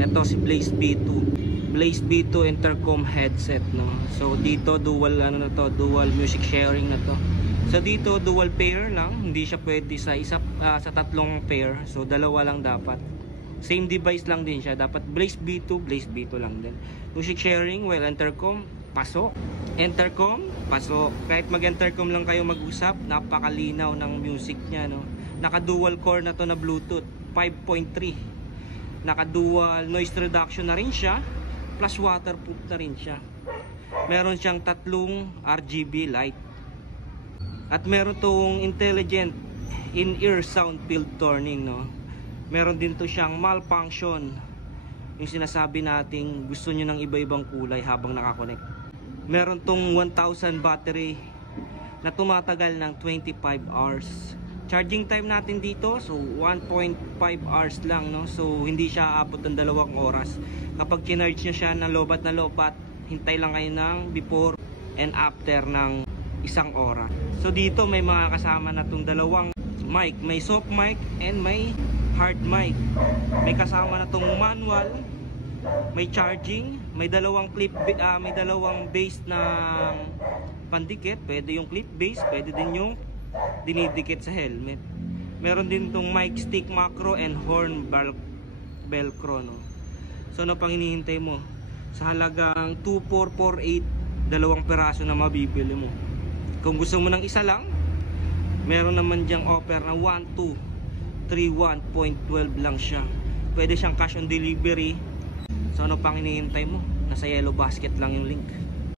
Ito si Blaze B2. Blaze B2 intercom headset, no. So dito dual ano na to, dual music sharing na to. So dito dual pair lang, hindi siya pwede sa sa tatlong pair. So dalawa lang dapat. Same device lang din siya. Dapat Blaze B2 lang din. Music sharing, well, intercom, pasok. Intercom, pasok. Kahit mag-intercom lang kayo mag-usap, napakalinaw ng music niya, no. Naka-dual core na to na Bluetooth 5.3. Naka-dual noise reduction na rin siya, plus waterproof na rin siya. Meron siyang tatlong RGB light. At meron tong intelligent in-ear sound field tuning, no. Meron din to siyang malfunction. Yung sinasabi nating gusto nyo ng iba-ibang kulay habang nakakonect. Meron tong 1000 battery na tumatagal ng 25 hours. Charging time natin dito, so 1.5 hours lang, no. So hindi siya aabot ng 2 oras. Kapag kinarge nyo siya ng lobat na lobat, hintay lang kayo ng before and after ng 1 oras. So dito may mga kasama na tong dalawang mic. May soft mic and may hard mic. May kasama na tong manual, may charging, may dalawang may dalawang base na pandikit. Pwede yung clip base, pwede din yung dinidikit sa helmet. Meron din tong mic stick macro and horn velcro, no. So ano pang hinihintay mo? Sa halagang 2,448, dalawang peraso na mabibili mo. Kung gusto mo ng isa lang, meron naman diyang offer na 1231.12 lang siya. Pwede siyang cash on delivery. So ano pang hinihintay mo? Nasa yellow basket lang yung link.